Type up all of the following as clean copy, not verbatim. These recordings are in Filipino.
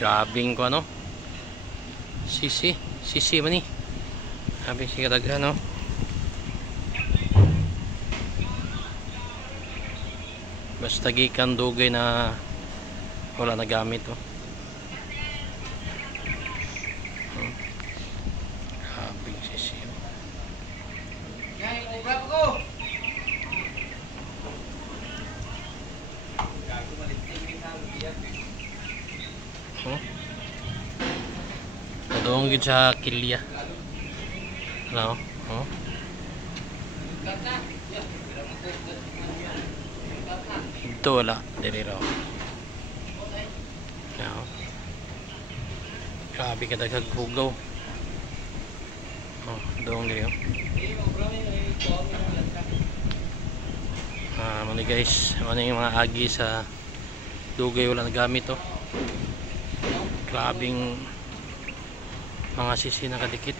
Grabing ko ano. Sisi man ni. Grabe si kadaghan no. Basta gikan dugay na wala na gamit oh. Grabing sisi. Doon gid sa kilya. Ano? Oh. Ito wala, dili raw. Ano? Grabe ka daghang hugaw. Oh, doon dili oh. Muna guys, ano yung mga agi sa dugay wala nagamit oh. Grabing mga sisi na kadikit.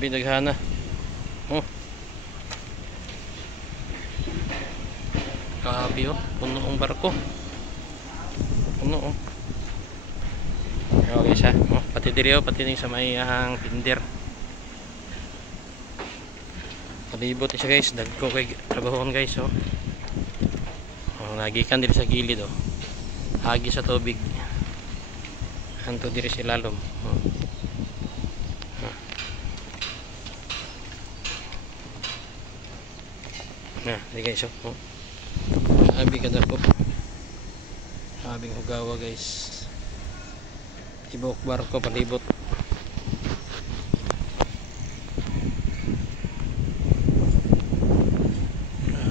Binaghana oh. Grabe oh, puno ang barko. Puno oh. Okay siya oh, pati diri oh, pati sa may pinder. Palibot siya guys, dagko kay trabahoon guys oh. Oh, nagikan diri sa gilid oh. Agi sa tubig. Hanto diri si lalom oh. Di guys oh. Abi kada ko. Abing hugawa guys. Ibok barko palibot.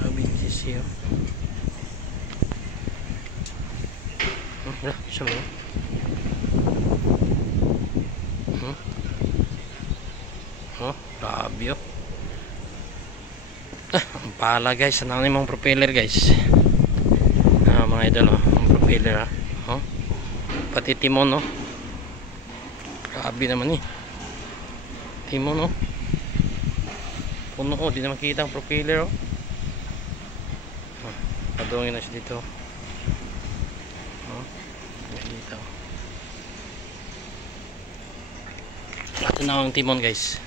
Abi sisi oh. Bisa mo. Oh, grabe oh. Ang pala guys, ano yung mga propeller guys. Mga idol oh, ang propeller oh. Pati timon oh. Grabe naman eh. Timon oh. Puno oh, di na makita ang propeller oh. Padungin na siya dito oh. Dito. Ito na ang timon guys.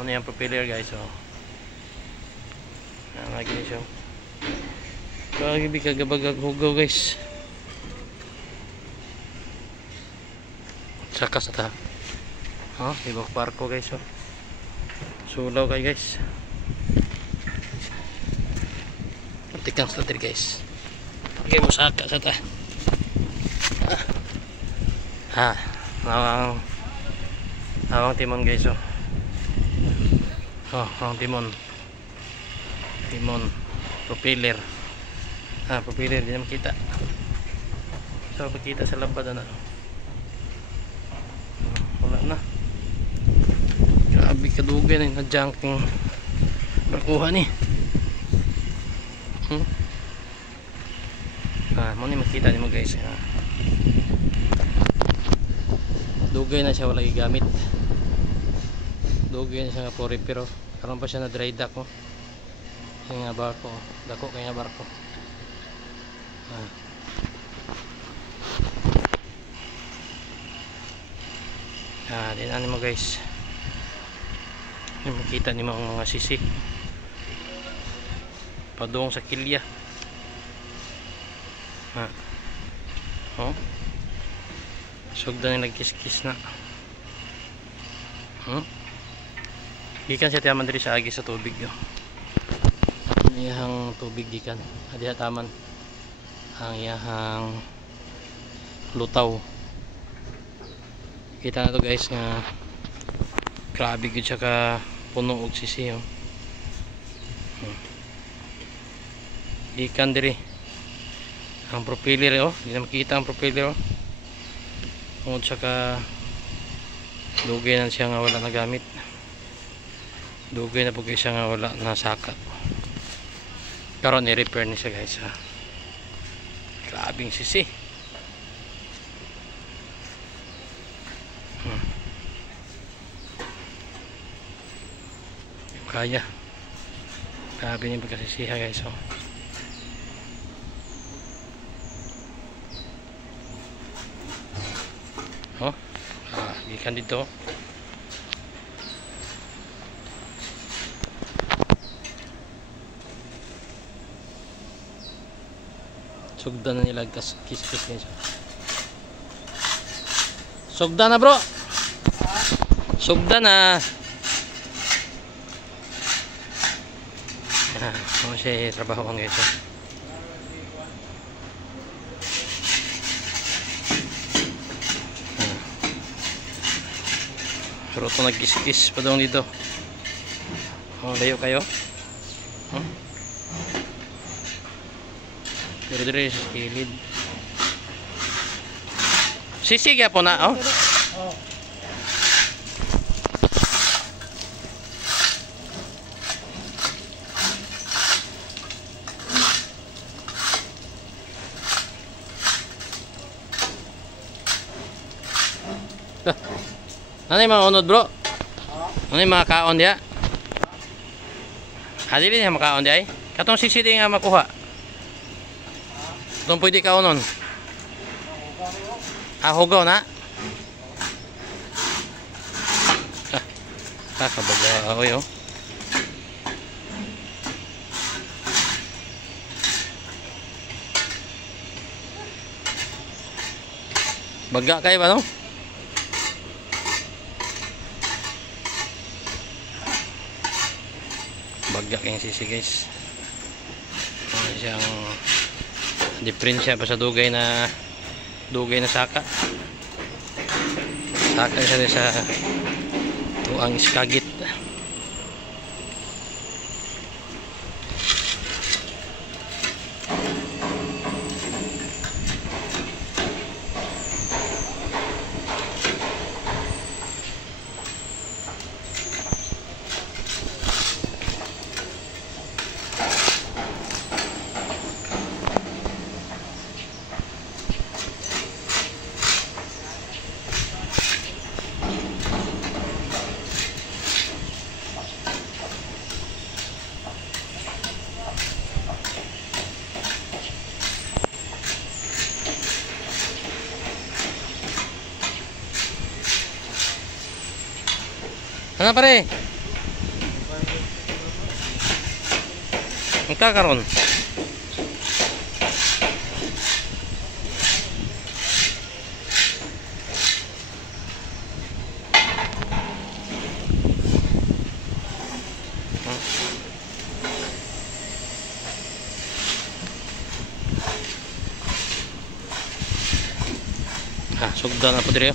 Muna yung propeller guys oh. Lagi siya. Lagi bigagabagag hugaw guys. Saka sa ta. Ibang barko guys oh. Sulaw kay guys. Tikang sa diri guys. Okay mo saka sa ta. Nawang timon guys oh. Ang timon. Timon, propeller. Propeller, di na makita. So, makita sa labad na. Wala na. Grabe kadugay na yung na-junking nakuha ni. Muna makita ni mo guys. Dugay na siya, wala gigamit. Dugay na siya nga po repair. Karoon pa siya na dry dock oh. Kaya nga barko, dako kaya nga barko. Dinan mo guys. Makita ni mga sisi. Padung sa kilya. Oh. Sugdan yung nagkis-kis na. Gikan siya tiyaman diri sa agi sa tubig yo. Iyahang tubig gikan adiha taman ang iyahang lutaw. Kita na to guys nga grabe gud siya ka puno og sisi oh. Gikan diri ang propeller oh, di na makita ang propeller oh. Tungod siya ka dugay na siya nga wala nagamit. Dugay na pugay siya nga wala nasaka. Karon i-repair ni siya guys ha. Grabing sisi. Kaya. Grabe yung pagkasisiha guys oh. Oh. Gikan dito. Sugdan na nila kiskis guys. Sugdan na bro. Sugdan na. Ano siya trabaho ang guys. Pero ito nag-kiskis pa daw dito. Oh, layo kayo. Pero dire sa kilid. Sisig po na, oh. Ano yung mga unod bro? Ano yung mga kaon diya? Dili niya makaon diya eh. Katong sisili nga makuha. Itong pwede kaonon. Hugaw na? Kabaga ako yun. Baga kayo ba no? Bagyak yung sisi guys. Siyang diferensya pa sa dugay na saka. Saka siya sa tuang iskagit. Ano pare? Magkakaroon. Sugdan na po diri.